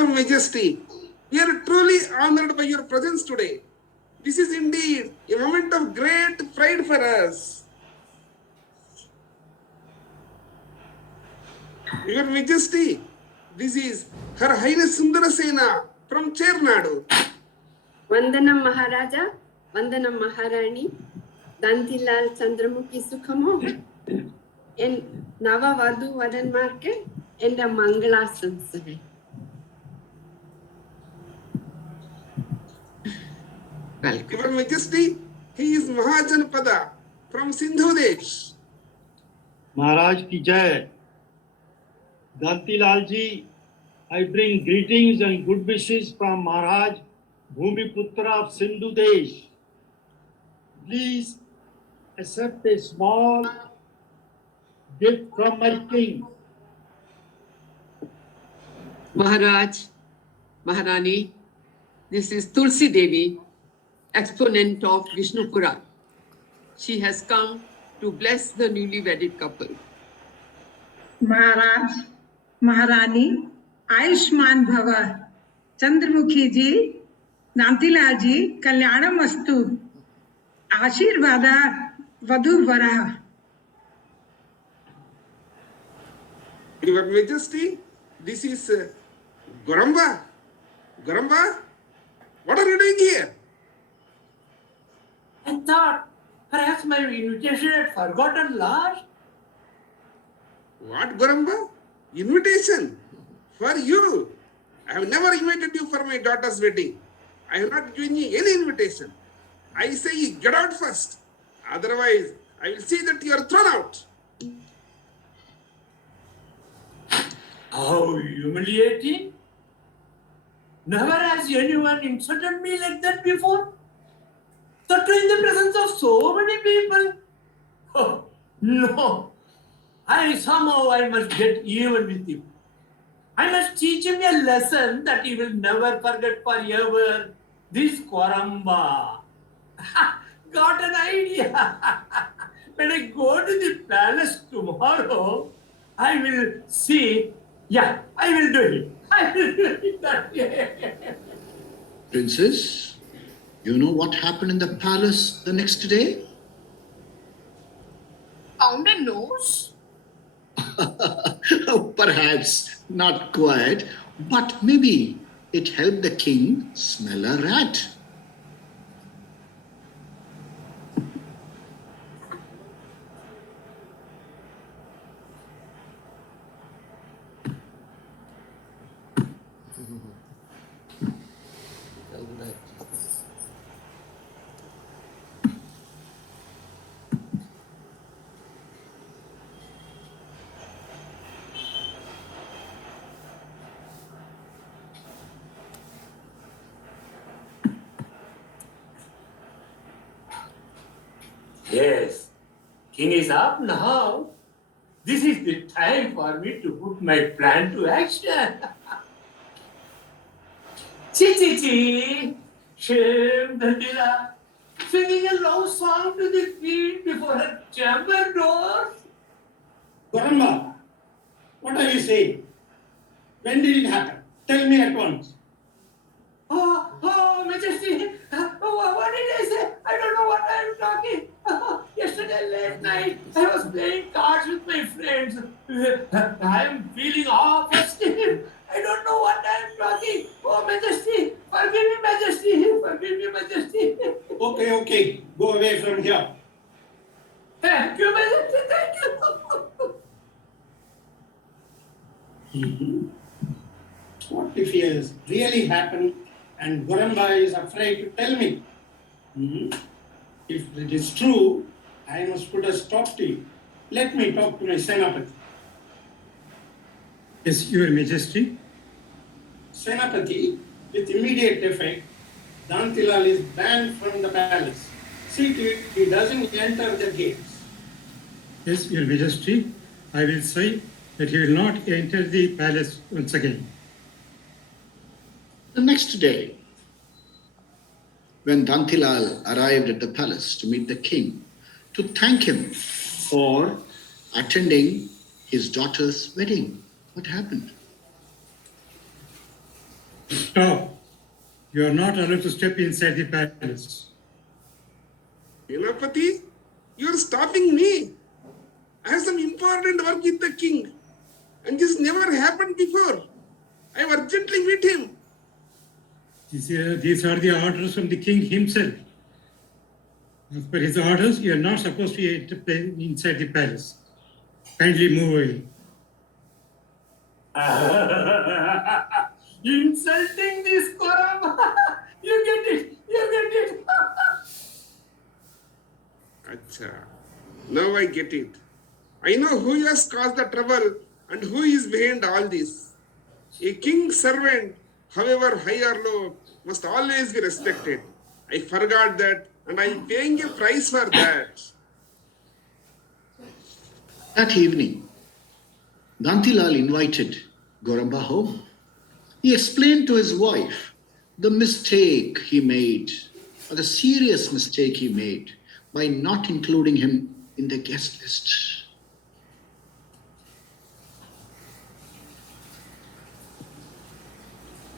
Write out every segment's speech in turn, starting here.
Your Majesty, we are truly honored by your presence today. This is indeed a moment of great pride for us. Your Majesty, this is Her Highness Sundarasena from Chernadu. Vandanam Maharaja, Vandanam Maharani, Dantilal Chandramukhi Sukhamo, and Nava Vadu Vadanmarke, and a Mangala Sansare. Your Majesty, he is Mahajanpada from Sindhu Desh. महाराज की जय। दांतीलाल जी, I bring greetings and good wishes from Maharaj Bhumiputra of Sindhu Desh. Please accept a small gift from my king. Maharaj, Maharani, this is Tulsi Devi, exponent of Vishnupura. She has come to bless the newly wedded couple. महाराज, महारानी, आयुष्मान भव, चंद्रमुखी जी, दांतीलाल जी, कल्याणमस्तु, आशीर्वाद वधू वरः. Your Majesty, this is Goramba. Goramba, what are you doing here? I thought perhaps my invitation had forgotten last. What, Goramba? Invitation? For you? I have never invited you for my daughter's wedding. I have not given you any invitation. I say you get out first. Otherwise, I will see that you are thrown out. How humiliating! Never has anyone insulted me like that before. That too in the presence of so many people. Oh, no. Somehow I must get even with him. I must teach him a lesson that he will never forget forever. This Kwaramba. Got an idea. When I go to the palace tomorrow, I will see. Yeah, I will do it. I will do it. Princess, you know what happened in the palace the next day? Found a nose? Perhaps not quite, but maybe it helped the king smell a rat. Yes, king is up now. This is the time for me to put my plan to action. Chi, Shem Dhandila, singing a love song to the queen before her chamber doors. Goramba, what are you saying? When did it happen? Tell me at once. Oh, Majesty, what did I say? I don't know what I am talking. Yesterday late night, I was playing cards with my friends. I am feeling all festive. I don't know what I am talking. Oh, Majesty, forgive me, Majesty. Forgive me, Majesty. Okay, go away from here. Thank you, Majesty. Thank you. What if it has really happened and Goramba is afraid to tell me? If it is true, I must put a stop to it. Let me talk to my Senapati. Yes, Your Majesty. Senapati, with immediate effect, Dantilal is banned from the palace. See to it he doesn't enter the gates. Yes, Your Majesty. I will say that he will not enter the palace once again. The next day, when Dantilal arrived at the palace to meet the king, to thank him for attending his daughter's wedding, what happened? You are not allowed to step inside the palace. Senapati, you are stopping me. I have some important work with the king. And this never happened before. I urgently meet him. These are the orders from the king himself. As per his orders, you are not supposed to enter inside the palace. Kindly move away. Insulting this Koram. You get it. You get it. Acha. Now I get it. I know who has caused the trouble and who is behind all this. A king's servant, however high or low, must always be respected. I forgot that and I am paying a price for that. That evening, Dantilal invited Goramba home. He explained to his wife the mistake he made, or the serious mistake he made, by not including him in the guest list.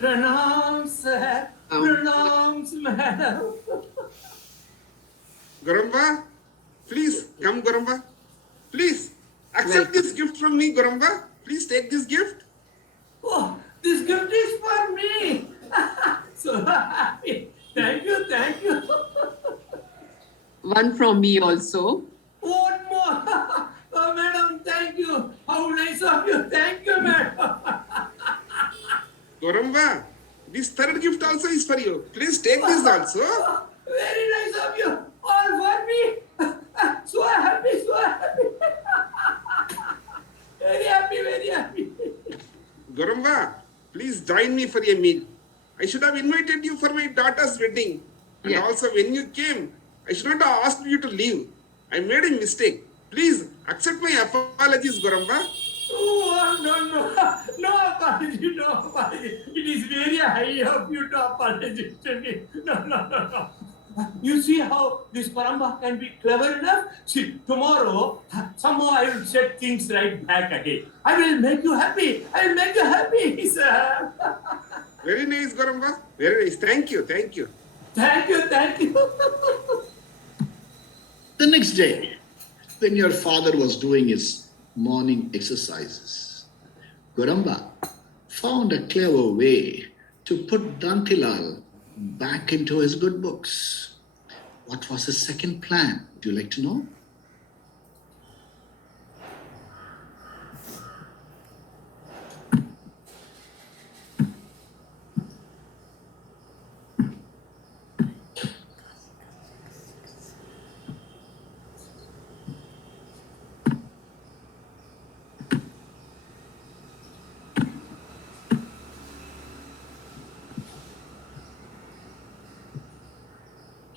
Pranam, sir. Pranam, madam. Goramba, please come, Goramba. Please accept this gift from me, Goramba. Please take this gift. Oh, this gift is for me. So happy. Thank you, thank you. One from me also. One more. Oh, madam, thank you. How nice of you. Thank you, madam. Goramba, this third gift also is for you. Please take this also. Very nice of you. All for me. So happy, so happy. Very happy, very happy. Goramba, please join me for a meal. I should have invited you for my daughter's wedding. And Yeah. also when you came, I should not have asked you to leave. I made a mistake. Please accept my apologies, Goramba. Oh, no. No apology, no apology. It is very high of you to apologize to me. No. You see how this Paramba can be clever enough? See, tomorrow, somehow I will set things right back again. I will make you happy. I will make you happy, sir. Very nice, Goramba. Very nice. Thank you. Thank you. The next day, when your father was doing his morning exercises, Goramba found a clever way to put Dantilal back into his good books. What was his second plan? Would you like to know?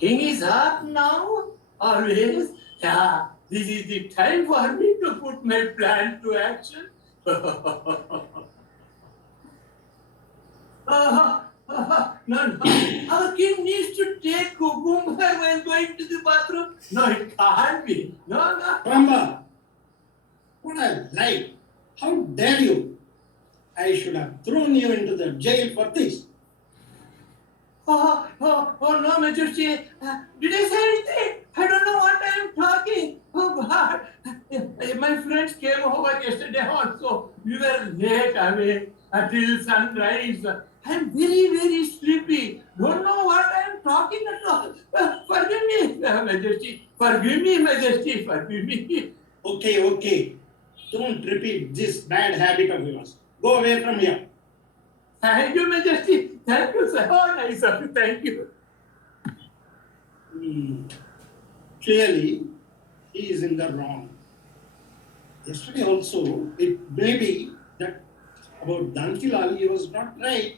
King is up now? Always? Yeah, this is the time for me to put my plan to action. No. Our king needs to take cucumber while going to the bathroom. No, it can't be. No. Ramba, what a lie. How dare you? I should have thrown you into the jail for this. Oh, no, Majesty. Did I say anything? I don't know what I am talking. Oh, God. My friends came over yesterday also. We were late away until sunrise. I am very, very sleepy. Don't know what I am talking at all. Forgive me, Majesty. Forgive me, Majesty. Forgive me. Okay. Don't repeat this bad habit of yours. Go away from here. Thank you, Majesty. Thank you, sir. Oh, nice of you. Thank you. Clearly, he is in the wrong. Yesterday also, it may be that about Dantilal, he was not right.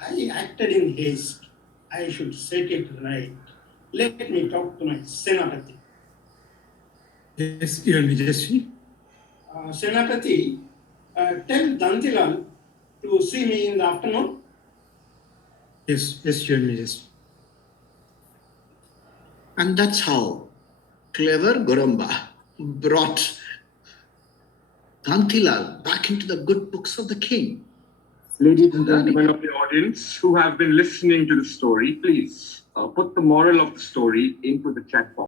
I acted in haste. I should set it right. Let me talk to my Senapati. Yes, Your Majesty. Senapati, tell Dantilal to see me in the afternoon. Yes, Your Majesty. And that's how clever Goramba brought Dantilal back into the good books of the king. Ladies and gentlemen of the audience who have been listening to the story, please put the moral of the story into the chat box.